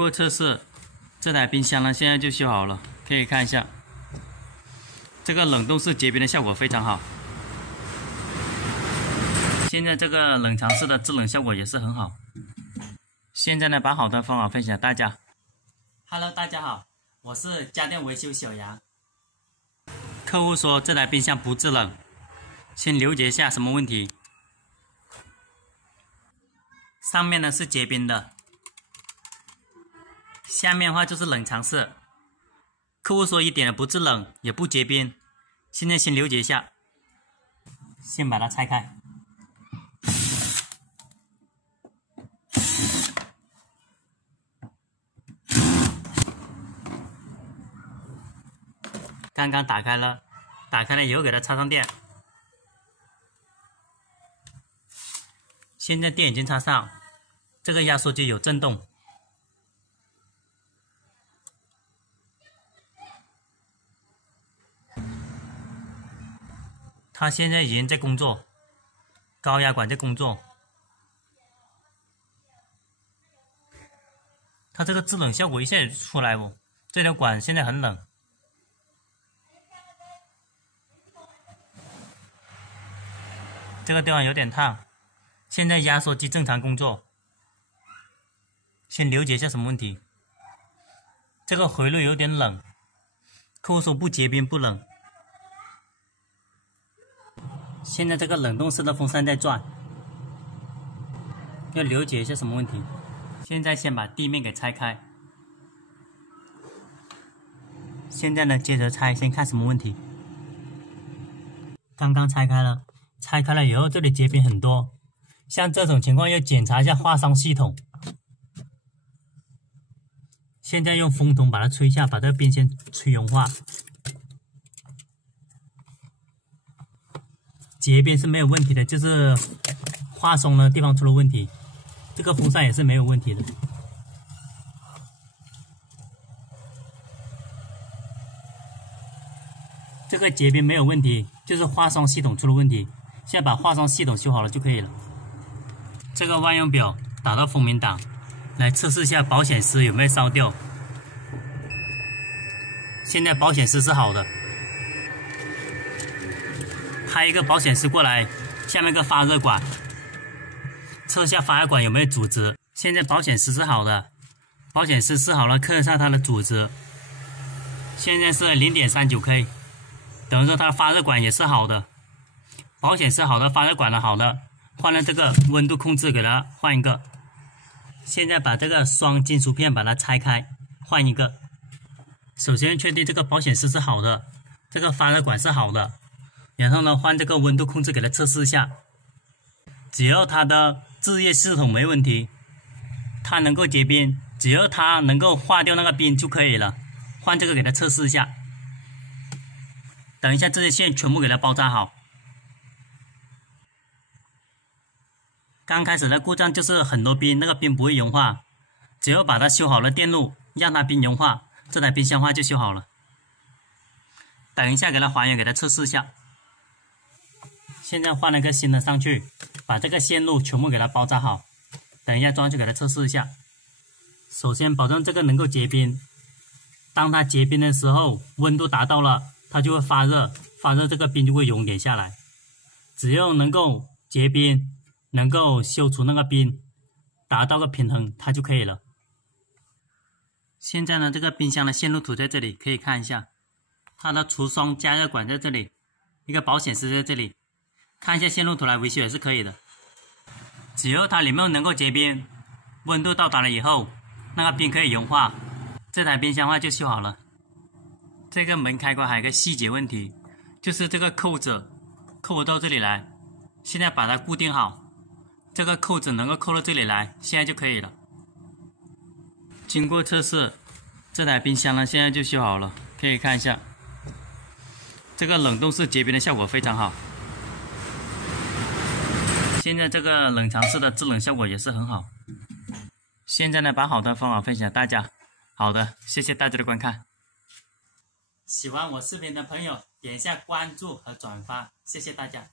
经过测试，这台冰箱呢现在就修好了，可以看一下，这个冷冻室结冰的效果非常好。现在这个冷藏室的制冷效果也是很好。现在呢，把好的方法分享大家。Hello， 大家好，我是家电维修小杨。客户说这台冰箱不制冷，先了解一下什么问题。上面呢是结冰的，下面的话就是冷藏室。客户说一点也不制冷，也不结冰。现在先了解一下，先把它拆开。刚刚打开了以后给它插上电。现在电已经插上，这个压缩机有震动。它现在已经在工作，高压管在工作。它这个制冷效果一下就出来哦，这条管现在很冷。这个地方有点烫，现在压缩机正常工作。先了解一下什么问题。这个回路有点冷，客户说不结冰不冷。现在这个冷冻室的风扇在转，要了解一下什么问题。现在先把地面给拆开。现在呢，接着拆，先看什么问题。刚刚拆开了。拆开了以后，这里结冰很多，像这种情况要检查一下化霜系统。现在用风筒把它吹一下，把这个冰先吹融化。结冰是没有问题的，就是化松的地方出了问题。这个风扇也是没有问题的。这个结冰没有问题，就是化霜系统出了问题。现在把化霜系统修好了就可以了。这个万用表打到风鸣档，来测试一下保险丝有没有烧掉。现在保险丝是好的。开一个保险丝过来，下面一个发热管，测一下发热管有没有阻值。现在保险丝是好的，保险丝试好了，看一下它的阻值，现在是 0.39K， 等于说它的发热管也是好的。保险丝好的，发热管的好的，换了这个温度控制给它换一个。现在把这个双金属片把它拆开，换一个。首先确定这个保险丝是好的，这个发热管是好的，然后呢换这个温度控制给它测试一下。只要它的制热系统没问题，它能够结冰，只要它能够化掉那个冰就可以了。换这个给它测试一下。等一下这些线全部给它包扎好。刚开始的故障就是很多冰，那个冰不会融化，只要把它修好了电路，让它冰融化，这台冰箱话就修好了。等一下给它还原，给它测试一下。现在换了个新的上去，把这个线路全部给它包扎好。等一下装上去给它测试一下。首先保证这个能够结冰，当它结冰的时候，温度达到了，它就会发热，发热这个冰就会熔点下来。只要能够结冰，能够修除那个冰，达到个平衡，它就可以了。现在呢，这个冰箱的线路图在这里，可以看一下，它的除霜加热管在这里，一个保险丝在这里，看一下线路图来维修也是可以的。只要它里面能够结冰，温度到达了以后，那个冰可以融化，这台冰箱的话就修好了。这个门开关还有一个细节问题，就是这个扣子扣不到这里来，现在把它固定好。这个扣子能够扣到这里来，现在就可以了。经过测试，这台冰箱呢现在就修好了，可以看一下，这个冷冻室结冰的效果非常好。现在这个冷藏室的制冷效果也是很好。现在呢，把好的方法分享大家。好的，谢谢大家的观看。喜欢我视频的朋友，点一下关注和转发，谢谢大家。